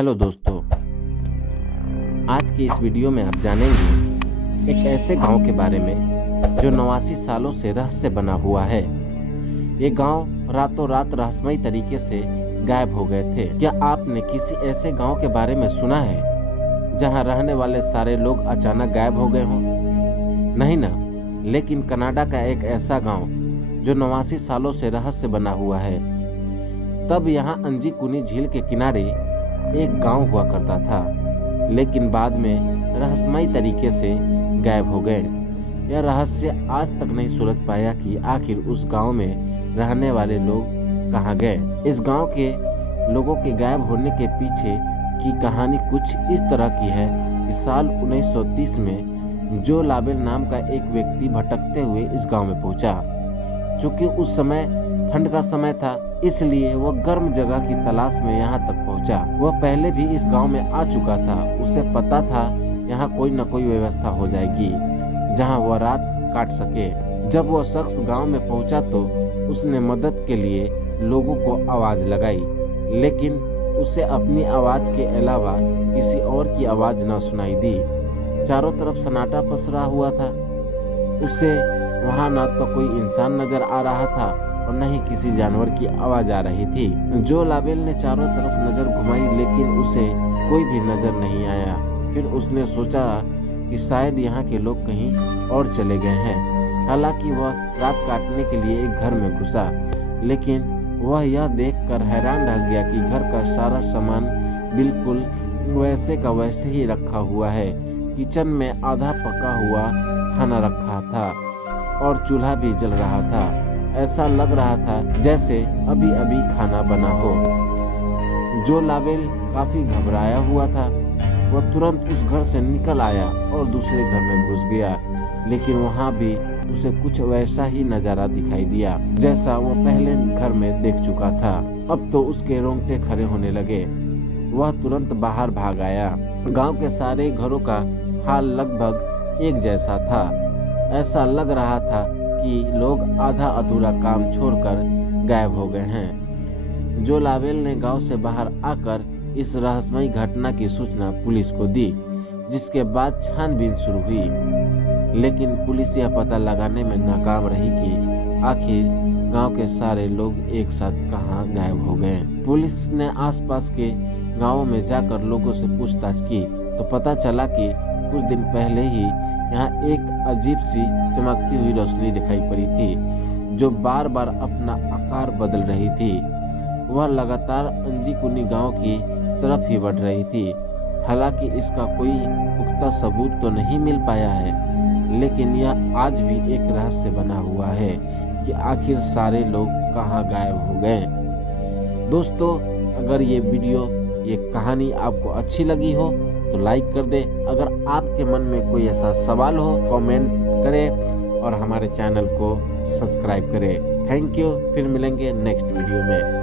Hello दोस्तों, आज की इस वीडियो में आप जानेंगे एक ऐसे गांव के बारे में जो 89 सालों से रहस्य बना हुआ है। ये गांव रातों रात रहस्यमयी तरीके से गायब हो गए थे। क्या आपने किसी ऐसे गांव के बारे में सुना है जहां रहने वाले सारे लोग अचानक गायब हो गए हों? नहीं ना, लेकिन कनाडा का एक ऐसा गांव जो 89 सालों से रहस्य बना हुआ है। तब यहाँ अंजीकुनी झील के किनारे एक गांव हुआ करता था, लेकिन बाद में रहस्यमयी तरीके से गायब हो गए। यह रहस्य आज तक नहीं सुलझ पाया कि आखिर उस गांव में रहने वाले लोग कहां गए। इस गांव के लोगों के गायब होने के पीछे की कहानी कुछ इस तरह की है कि साल 1930 में जो लाबेल नाम का एक व्यक्ति भटकते हुए इस गांव में पहुंचा। चूंकि उस समय ठंड का समय था, इसलिए वह गर्म जगह की तलाश में यहाँ तक पहुँचा। वह पहले भी इस गांव में आ चुका था। उसे पता था यहाँ कोई न कोई व्यवस्था हो जाएगी जहाँ वह रात काट सके। जब वह शख्स गांव में पहुँचा तो उसने मदद के लिए लोगों को आवाज लगाई, लेकिन उसे अपनी आवाज के अलावा किसी और की आवाज न सुनाई दी। चारों तरफ सन्नाटा पसरा हुआ था। उसे वहाँ न तो कोई इंसान नजर आ रहा था और न ही किसी जानवर की आवाज आ रही थी। जो लाबेल ने चारों तरफ नजर घुमाई, लेकिन उसे कोई भी नजर नहीं आया। फिर उसने सोचा कि शायद यहाँ के लोग कहीं और चले गए हैं। हालांकि वह रात काटने के लिए एक घर में घुसा, लेकिन वह यह देखकर हैरान रह गया कि घर का सारा सामान बिल्कुल वैसे का वैसे ही रखा हुआ है। किचन में आधा पका हुआ खाना रखा था और चूल्हा भी जल रहा था। ऐसा लग रहा था जैसे अभी अभी खाना बना हो। जो लाबेल काफी घबराया हुआ था, वह तुरंत उस घर से निकल आया और दूसरे घर में घुस गया, लेकिन वहां भी उसे कुछ वैसा ही नजारा दिखाई दिया जैसा वो पहले घर में देख चुका था। अब तो उसके रोंगटे खड़े होने लगे। वह तुरंत बाहर भाग आया। गांव के सारे घरों का हाल लगभग एक जैसा था। ऐसा लग रहा था कि लोग आधा अधूरा काम छोड़कर गायब हो गए हैं। जो लाबेल ने गांव से बाहर आकर इस रहस्यमयी घटना की सूचना पुलिस को दी, जिसके बाद छानबीन शुरू हुई, लेकिन पुलिस यह पता लगाने में नाकाम रही कि आखिर गांव के सारे लोग एक साथ कहां गायब हो गए। पुलिस ने आसपास के गांवों में जाकर लोगों से पूछताछ की तो पता चला कि कुछ दिन पहले ही यहाँ एक अजीब सी चमकती हुई रोशनी दिखाई पड़ी थी, जो बार बार अपना आकार बदल रही थी। वह लगातार अंजीकुनी गांव की तरफ ही बढ़ रही थी। हालांकि इसका कोई पुख्ता सबूत तो नहीं मिल पाया है, लेकिन यह आज भी एक रहस्य बना हुआ है कि आखिर सारे लोग कहां गायब हो गए। दोस्तों, अगर ये कहानी आपको अच्छी लगी हो तो लाइक कर दे। अगर आपके मन में कोई ऐसा सवाल हो, कमेंट करें और हमारे चैनल को सब्सक्राइब करें। Thank you. फिर मिलेंगे नेक्स्ट वीडियो में।